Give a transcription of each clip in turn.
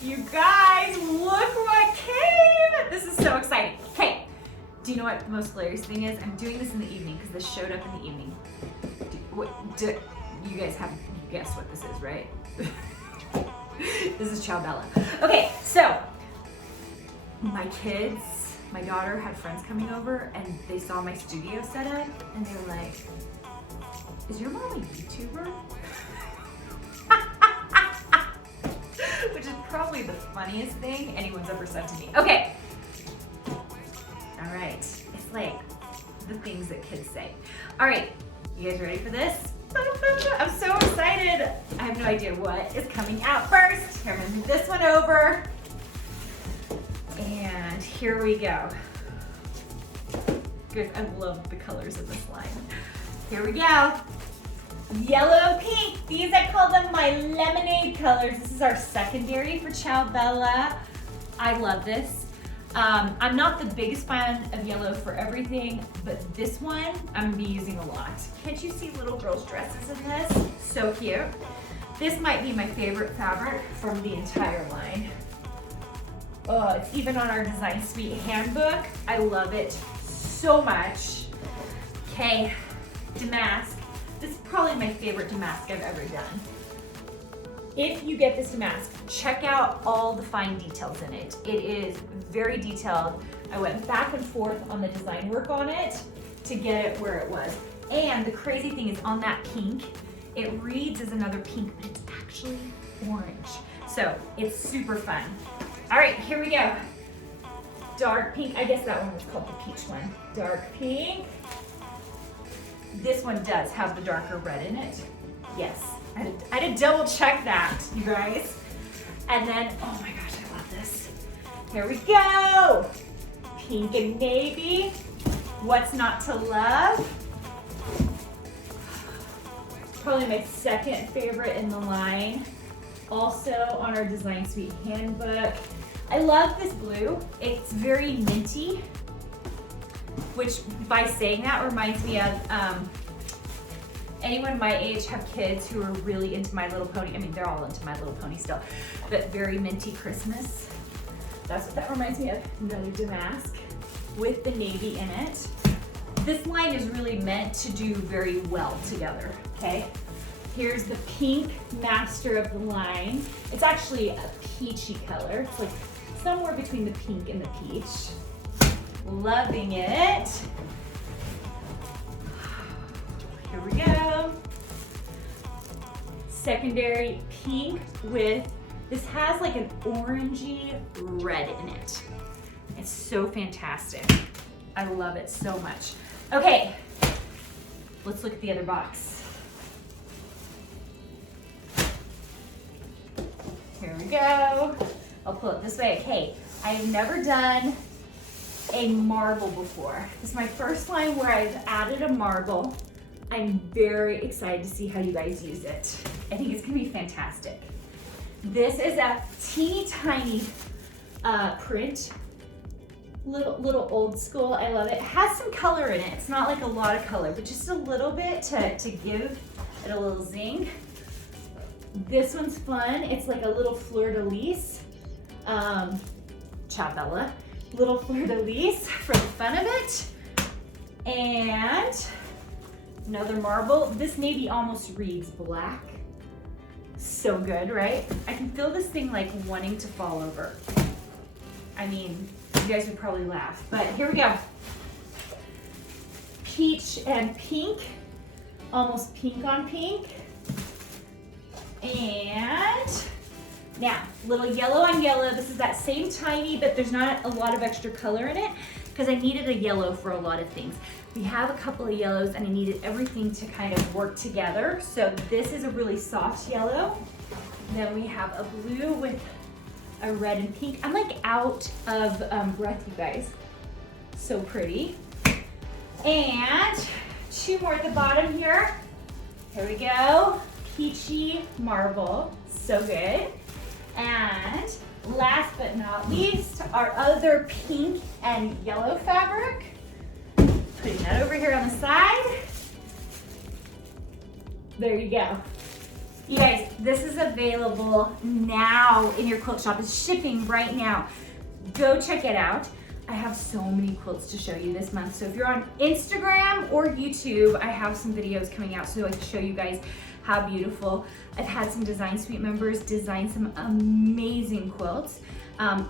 You guys, look what came! This is so exciting. Okay, do you know what the most hilarious thing is? I'm doing this in the evening because this showed up in the evening. You guys haven't guessed what this is, right? This is Ciao Bella. Okay, so my kids, my daughter had friends coming over and they saw my studio setup and they were like, is your mom a YouTuber? Which is probably the funniest thing anyone's ever said to me. Okay. All right. It's like the things that kids say. All right. You guys ready for this? I'm so excited. I have no idea what is coming out first. Here, I'm gonna move this one over. And here we go. Good. I love the colors of this line. Here we go. Yellow, pink. These, I call them my lemonade colors. This is our secondary for Ciao Bella. I love this. I'm not the biggest fan of yellow for everything, but this one I'm gonna be using a lot. Can't you see little girls' dresses in this? So cute. This might be my favorite fabric from the entire line. Oh, it's even on our Design Suite handbook. I love it so much. Okay, damask. This is probably my favorite damask I've ever done. If you get this damask, check out all the fine details in it. It is very detailed. I went back and forth on the design work on it to get it where it was. And the crazy thing is on that pink, it reads as another pink, but it's actually orange. So it's super fun. All right, here we go. Dark pink, I guess that one was called the peach one. Dark pink. This one does have the darker red in it. Yes, I had to double check that, you guys. And then, oh my gosh, I love this. Here we go. Pink and navy. What's not to love? Probably my second favorite in the line. Also on our Design Suite handbook. I love this blue. It's very minty, which by saying that reminds me of anyone my age have kids who are really into My Little Pony. I mean, they're all into My Little Pony still, but very minty Christmas. That's what that reminds me of. Another damask with the navy in it. This line is really meant to do very well together, okay? Here's the pink master of the line. It's actually a peachy color. It's like somewhere between the pink and the peach. Loving it. Here we go. Secondary pink with, this has like an orangey red in it. It's so fantastic. I love it so much. Okay, let's look at the other box. Here we go. I'll pull it this way. Okay, I've never done a marble before. This is my first line where I've added a marble. I'm very excited to see how you guys use it. I think it's gonna be fantastic. This is a teeny tiny print, little old school. I love it. It has some color in it. It's not like a lot of color, but just a little bit to give it a little zing. This one's fun. It's like a little fleur-de-lis. Ciao Bella. Little fleur-de-lis for the fun of it. And another marble. This maybe almost reads black. So good, right? I can feel this thing like wanting to fall over. I mean, you guys would probably laugh, but here we go. Peach and pink, almost pink on pink. And now, little yellow on yellow. This is that same tiny, but there's not a lot of extra color in it because I needed a yellow for a lot of things. We have a couple of yellows and I needed everything to kind of work together. So this is a really soft yellow. Then we have a blue with a red and pink. I'm like out of breath, you guys. So pretty. And two more at the bottom here. Here we go. Peachy marble, so good. And last but not least, our other pink and yellow fabric. Putting that over here on the side. There you go. You guys, this is available now in your quilt shop. It's shipping right now. Go check it out. I have so many quilts to show you this month. So if you're on Instagram or YouTube, I have some videos coming out so I can show you guys how beautiful. I've had some Design Suite members design some amazing quilts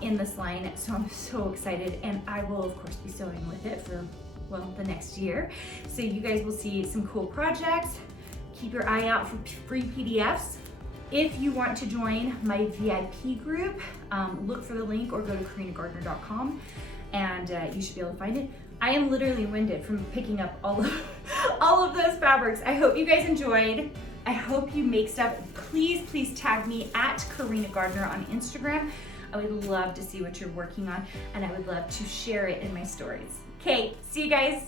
in this line. So I'm so excited, and I will of course be sewing with it for, well, the next year. So you guys will see some cool projects. Keep your eye out for free PDFs. If you want to join my VIP group, look for the link or go to carinagardner.com and you should be able to find it. I am literally winded from picking up all of those fabrics. I hope you guys enjoyed. I hope you make stuff. Please tag me at Carina Gardner on Instagram. I would love to see what you're working on, and I would love to share it in my stories. Okay, see you guys.